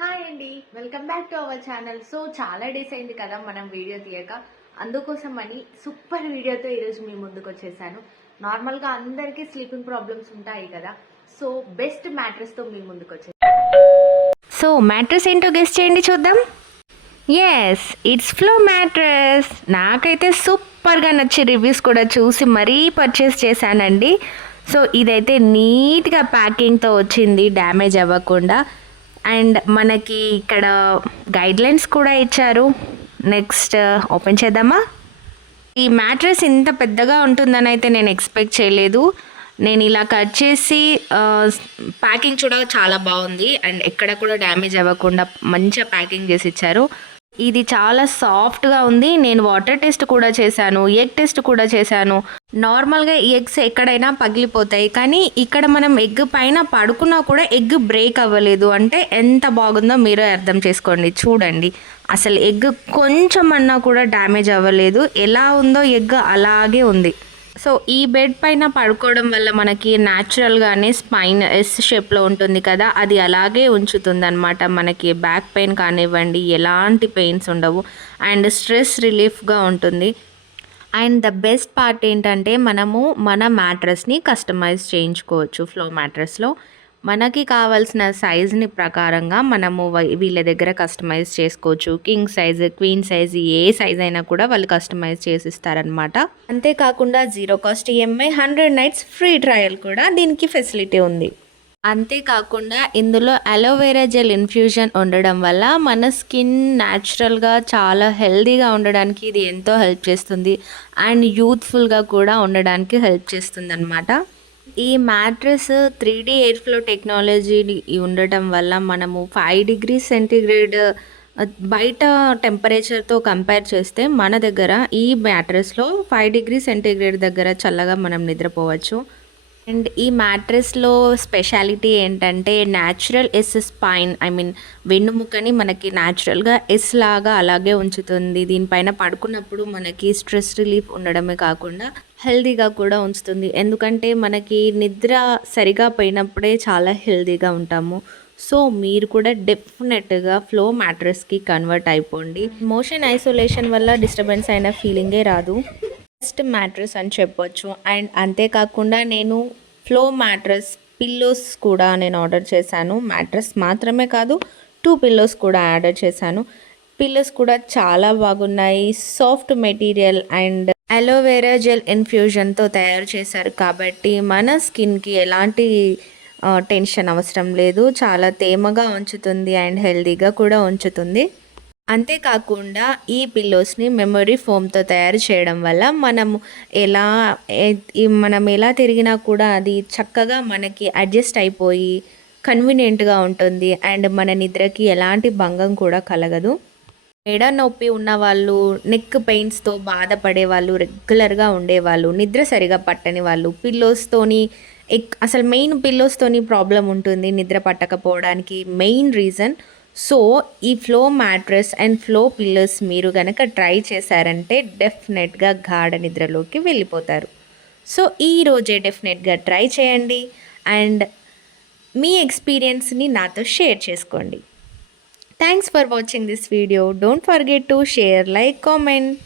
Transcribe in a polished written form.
Hi అండి, welcome back to our channel. So చాలా days అయింది కదా మనం వీడియో తీయక. అందుకోసం అని సూపర్ వీడియోతో ఈరోజు మీ ముందుకు వచ్చేసాను. నార్మల్గా అందరికీ స్లీపింగ్ ప్రాబ్లమ్స్ ఉంటాయి కదా, సో బెస్ట్ మ్యాట్రెస్తో మీ ముందుకు వచ్చేసాను. సో మ్యాట్రెస్ ఏంటో గెస్ చేయండి చూద్దాం. Yes, it's Flo mattress. నాకైతే సూపర్గా నచ్చి రివ్యూస్ కూడా చూసి మరీ పర్చేస్ చేశానండి. సో ఇదైతే నీట్గా ప్యాకింగ్తో వచ్చింది, డ్యామేజ్ అవ్వకుండా. అండ్ మనకి ఇక్కడ గైడ్లైన్స్ కూడా ఇచ్చారు. నెక్స్ట్ ఓపెన్ చేద్దామా. ఈ మ్యాట్రెస్ ఇంత పెద్దగా ఉంటుందని అయితే నేను ఎక్స్పెక్ట్ చేయలేదు. నేను ఇలా కట్ చేసి ప్యాకింగ్ కూడా చాలా బాగుంది అండ్ ఎక్కడ కూడా డ్యామేజ్ అవ్వకుండా మంచిగా ప్యాకింగ్ చేసి ఇచ్చారు. ఇది చాలా సాఫ్ట్గా ఉంది. నేను వాటర్ టెస్ట్ కూడా చేశాను, ఎగ్ టెస్ట్ కూడా చేశాను. నార్మల్గా ఈ ఎగ్స్ ఎక్కడైనా పగిలిపోతాయి, కానీ ఇక్కడ మనం ఎగ్ పైన పడుకున్నా కూడా ఎగ్ బ్రేక్ అవ్వలేదు. అంటే ఎంత బాగుందో మీరే అర్థం చేసుకోండి. చూడండి, అసలు ఎగ్ కొంచెం అన్నా కూడా డ్యామేజ్ అవ్వలేదు. ఎలా ఉందో ఎగ్ అలాగే ఉంది. సో ఈ బెడ్ పైన పడుకోవడం వల్ల మనకి న్యాచురల్గానే స్పైన్ ఎస్ షేప్లో ఉంటుంది కదా, అది అలాగే ఉంచుతుంది అనమాట. మనకి బ్యాక్ పెయిన్ కానివ్వండి, ఎలాంటి పెయిన్స్ ఉండవు అండ్ స్ట్రెస్ రిలీఫ్గా ఉంటుంది. అండ్ ద బెస్ట్ పార్ట్ ఏంటంటే మనము మన మ్యాట్రెస్ని కస్టమైజ్ చేయించుకోవచ్చు. ఫ్లో మ్యాట్రెస్లో మనకి కావాల్సిన సైజ్ని ప్రకారంగా మనము వీళ్ళ దగ్గర కస్టమైజ్ చేసుకోవచ్చు. కింగ్ సైజ్, క్వీన్ సైజ్, ఏ సైజ్ అయినా కూడా వాళ్ళు కస్టమైజ్ చేసి ఇస్తారనమాట. అంతేకాకుండా 0 cost EMI, 100 nights free trial కూడా దీనికి ఫెసిలిటీ ఉంది. అంతేకాకుండా ఇందులో అలోవెరా జెల్ ఇన్ఫ్యూజన్ ఉండడం వల్ల మన స్కిన్ న్యాచురల్గా చాలా హెల్తీగా ఉండడానికి ఇది ఎంతో హెల్ప్ చేస్తుంది అండ్ యూత్ఫుల్గా కూడా ఉండడానికి హెల్ప్ చేస్తుంది అనమాట. ఈ mattress 3D air flow technology ఉండటం వల్ల మనము 5 డిగ్రీ సెంటీగ్రేడ్ బయట టెంపరేచర్తో కంపేర్ చేస్తే మన దగ్గర ఈ మ్యాట్రెస్లో 5 డిగ్రీ సెంటీగ్రేడ్ దగ్గర చల్లగా మనం నిద్రపోవచ్చు. అండ్ ఈ మ్యాట్రెస్లో స్పెషాలిటీ ఏంటంటే న్యాచురల్ ఎస్ స్పైన్, వెన్నుముకని మనకి న్యాచురల్గా ఎస్ లాగా అలాగే ఉంచుతుంది. దీనిపైన పడుకున్నప్పుడు మనకి స్ట్రెస్ రిలీఫ్ ఉండడమే కాకుండా హెల్తీగా కూడా ఉంచుతుంది. ఎందుకంటే మనకి నిద్ర సరిగా పోయినప్పుడే చాలా హెల్తీగా ఉంటాము. సో మీరు కూడా డెఫినెట్గా ఫ్లో మ్యాట్రెస్కి కన్వర్ట్ అయిపోండి. మోషన్ ఐసోలేషన్ వల్ల డిస్టర్బెన్స్ అయిన ఫీలింగే రాదు. బెస్ట్ మ్యాట్రెస్ అని చెప్పొచ్చు. అండ్ అంతేకాకుండా నేను ఫ్లో మ్యాట్రెస్ పిల్లోస్ కూడా నేను ఆర్డర్ చేశాను. మ్యాట్రెస్ మాత్రమే కాదు, 2 పిల్లోస్ కూడా ఆర్డర్ చేశాను. పిల్లోస్ కూడా చాలా బాగున్నాయి. Soft material and aloe vera gel ఇన్ఫ్యూజన్తో తయారు చేశారు కాబట్టి మన స్కిన్కి ఎలాంటి టెన్షన్ అవసరం లేదు. చాలా తేమగా ఉంచుతుంది అండ్ హెల్తీగా కూడా ఉంచుతుంది. అంతేకాకుండా ఈ పిల్లోస్ని మెమరీ ఫోమ్తో తయారు చేయడం వల్ల మనం ఎలా తిరిగినా కూడా అది చక్కగా మనకి అడ్జస్ట్ అయిపోయి కన్వీనియంట్గా ఉంటుంది అండ్ మన నిద్రకి ఎలాంటి భంగం కూడా కలగదు. మెడ నొప్పి ఉన్నవాళ్ళు, నెక్ పెయిన్స్తో బాధపడే వాళ్ళు, రెగ్యులర్గా ఉండేవాళ్ళు, నిద్ర సరిగా పట్టని వాళ్ళు, పిల్లోస్తోని అసలు మెయిన్ పిల్లోస్తోని ప్రాబ్లం ఉంటుంది నిద్ర పట్టకపోవడానికి మెయిన్ రీజన్. సో ఈ flow mattress and flow pillows మీరు కనుక ట్రై చేశారంటే డెఫినెట్గా గాఢ నిద్రలోకి వెళ్ళిపోతారు. సో ఈరోజే డెఫినెట్గా ట్రై చేయండి అండ్ మీ ఎక్స్పీరియన్స్ని నాతో షేర్ చేసుకోండి. Thanks for watching this video. Don't forget to share, like, comment.